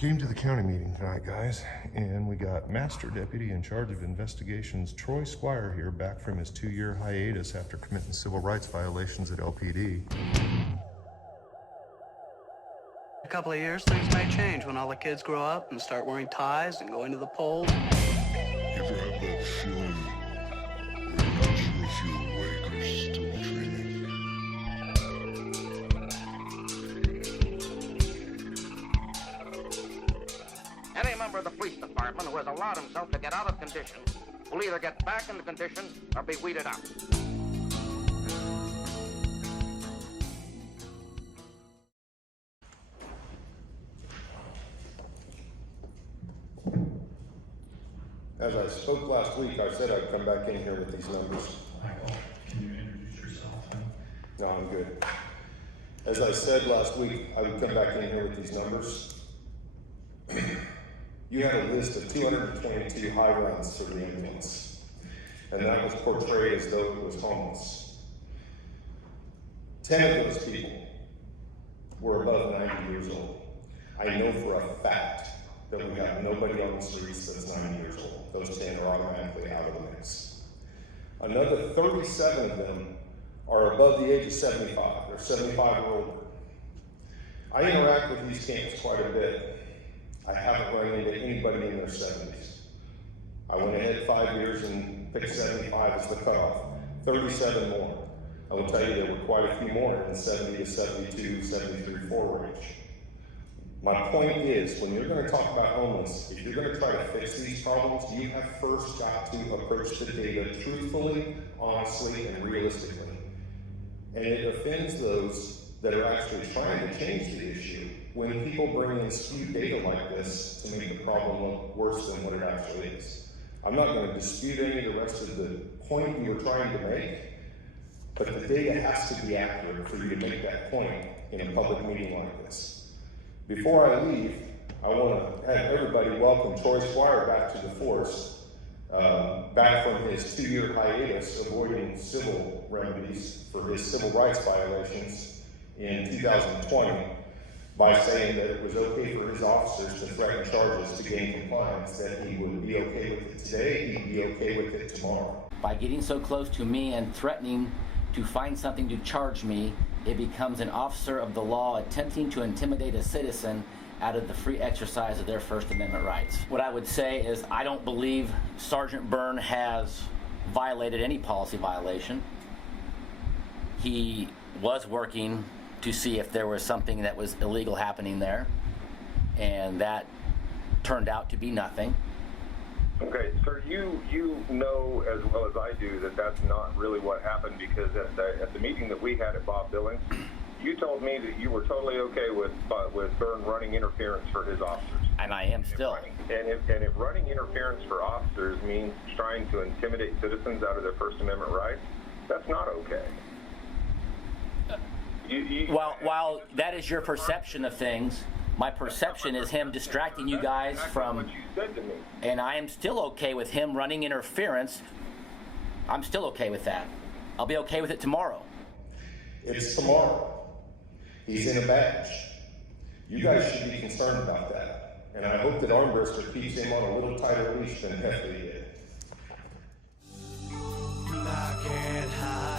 Came to the county meeting tonight, guys, and we got Master Deputy in charge of investigations Troy Squire here, back from his 2-year hiatus after committing civil rights violations at LPD. A couple of years, things may change when all the kids grow up and start wearing ties and going to the polls. You ever have that feeling where you're not sure if you're awake or still dreaming? Any member of the police department who has allowed himself to get out of condition will either get back into condition or be weeded out. As I spoke last week, I said I'd come back in here with these numbers. Michael, can you introduce yourself? No, I'm good. As I said last week, I would come back in here with these numbers. You had a list of 222 high runs for the ambulance, and that was portrayed as though it was homeless. 10 of those people were above 90 years old. I know for a fact that we have nobody on the streets that's 90 years old. Those 10 are automatically out of the mix. Another 37 of them are above the age of 75. They're 75 or older. I interact with these camps quite a bit. I haven't run into anybody in their 70s. I went ahead 5 years and picked 75 as the cutoff. 37 more. I will tell you there were quite a few more in 70 to 72, 73, 4 range. My point is, when you're going to talk about homeless, if you're going to try to fix these problems, you have first got to approach the data truthfully, honestly, and realistically. And it offends those that are actually trying to change the issue when people bring in skewed data like this to make the problem look worse than what it actually is. I'm not going to dispute any of the rest of the point you were trying to make, but the data has to be accurate for you to make that point in a public meeting like this. Before I leave, I want to have everybody welcome Troy Squire back to the force, back from his 2-year hiatus avoiding civil remedies for his civil rights violations in 2020 by saying that it was okay for his officers to threaten charges to gain compliance, that he would be okay with it today, he'd be okay with it tomorrow. By getting so close to me and threatening to find something to charge me, it becomes an officer of the law attempting to intimidate a citizen out of the free exercise of their First Amendment rights. What I would say is I don't believe Sergeant Byrne has violated any policy violation. He was working to see if there was something that was illegal happening there, and that turned out to be nothing. Okay, sir, you know as well as I do that that's not really what happened, because at the meeting that we had at Bob Billings, you told me that you were totally okay with Byrne running interference for his officers. And I am still. If running interference for officers means trying to intimidate citizens out of their First Amendment rights, that's not okay. While that is your perception of things, my perception is him distracting you guys from, what you said to me. And I am still okay with him running interference. I'm still okay with that. I'll be okay with it tomorrow. It's tomorrow. He's in a badge. You guys should be concerned about that. And I hope that Armbruster keeps him on a little tighter leash than Hefley did. I can't hide.